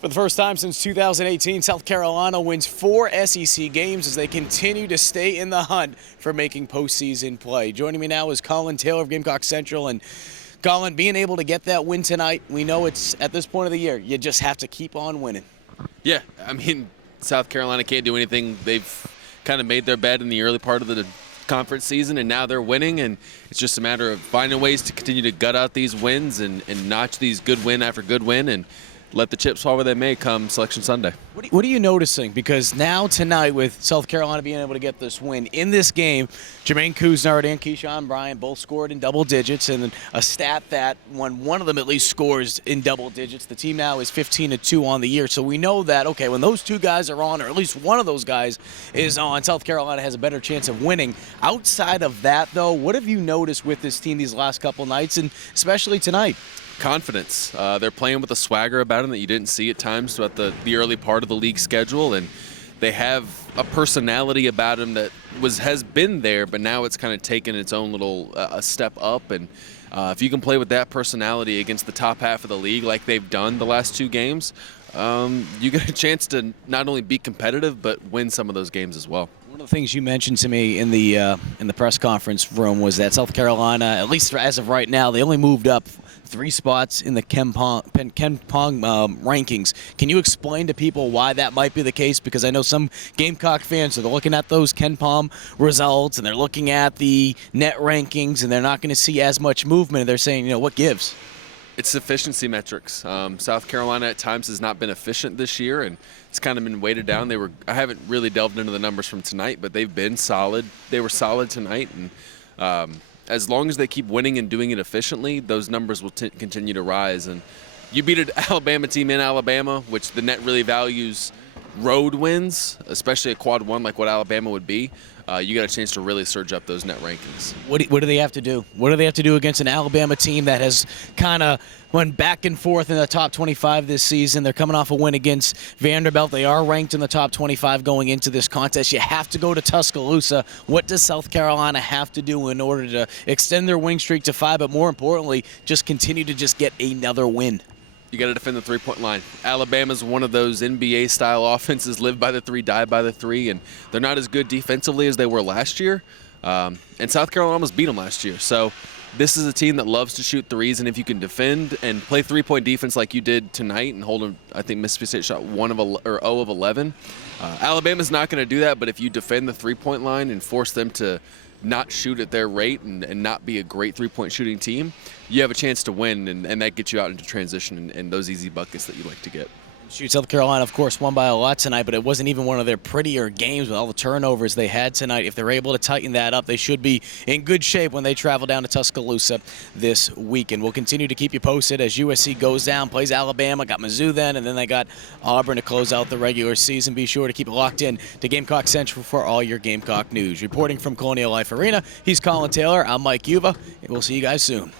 For the first time since 2018, South Carolina wins 4 SEC games as they continue to stay in the hunt for making postseason play. Joining me now is Collyn Taylor of Gamecock Central. And Collyn, being able to get that win tonight, we know it's at this point of the year, you just have to keep on winning. Yeah, I mean, South Carolina can't do anything. They've kind of made their bed in the early part of the conference season, and now they're winning, and it's just a matter of finding ways to continue to gut out these wins and notch these good win after good win and let the chips fall where they may come Selection Sunday. What are you noticing? Because now tonight, with South Carolina being able to get this win in this game, Jermaine Couisnard and Keyshawn Bryant both scored in double digits, and a stat that when one of them at least scores in double digits, the team now is 15-2 on the year. So we know that, okay, when those two guys are on, or at least one of those guys is on, South Carolina has a better chance of winning. Outside of that, though, what have you noticed with this team these last couple nights, and especially tonight? Confidence. They're playing with a swagger about them that you didn't see at times throughout the early part of the league schedule, and they have a personality about them that has been there, but now it's kind of taken its own little a step up. And if you can play with that personality against the top half of the league like they've done the last 2 games, you get a chance to not only be competitive but win some of those games as well. One of the things you mentioned to me in the press conference room was that South Carolina, at least as of right now, they only moved up 3 spots in the KenPom rankings. Can you explain to people why that might be the case? Because I know some Gamecock fans are looking at those KenPom results and they're looking at the net rankings and they're not going to see as much movement. And they're saying, you know, what gives? It's efficiency metrics. South Carolina at times has not been efficient this year, and it's kind of been weighted down. I haven't really delved into the numbers from tonight, but they've been solid. They were solid tonight, and as long as they keep winning and doing it efficiently, those numbers will continue to rise. And you beat an Alabama team in Alabama, which the net really values road wins, especially a quad 1 like what Alabama would be. You got a chance to really surge up those net rankings. What do they have to do? What do they have to do against an Alabama team that has kind of went back and forth in the top 25 this season? They're coming off a win against Vanderbilt. They are ranked in the top 25 going into this contest. You have to go to Tuscaloosa. What does South Carolina have to do in order to extend their win streak to 5, but more importantly, just continue to just get another win? You got to defend the 3-point line. Alabama's one of those NBA-style offenses, live by the 3, die by the 3, and they're not as good defensively as they were last year. And South Carolina almost beat them last year. So this is a team that loves to shoot threes, and if you can defend and play 3-point defense like you did tonight and hold them, I think Mississippi State shot 0 of 11. Alabama's not going to do that, but if you defend the 3-point line and force them to not shoot at their rate and not be a great 3-point shooting team, you have a chance to win, and that gets you out into transition and those easy buckets that you like to get. Shoot, South Carolina, of course, won by a lot tonight, but it wasn't even one of their prettier games with all the turnovers they had tonight. If they're able to tighten that up, they should be in good shape when they travel down to Tuscaloosa this weekend. We'll continue to keep you posted as USC goes down, plays Alabama, got Mizzou then, and then they got Auburn to close out the regular season. Be sure to keep it locked in to Gamecock Central for all your Gamecock news. Reporting from Colonial Life Arena, he's Collyn Taylor. I'm Mike Yuba, and we'll see you guys soon.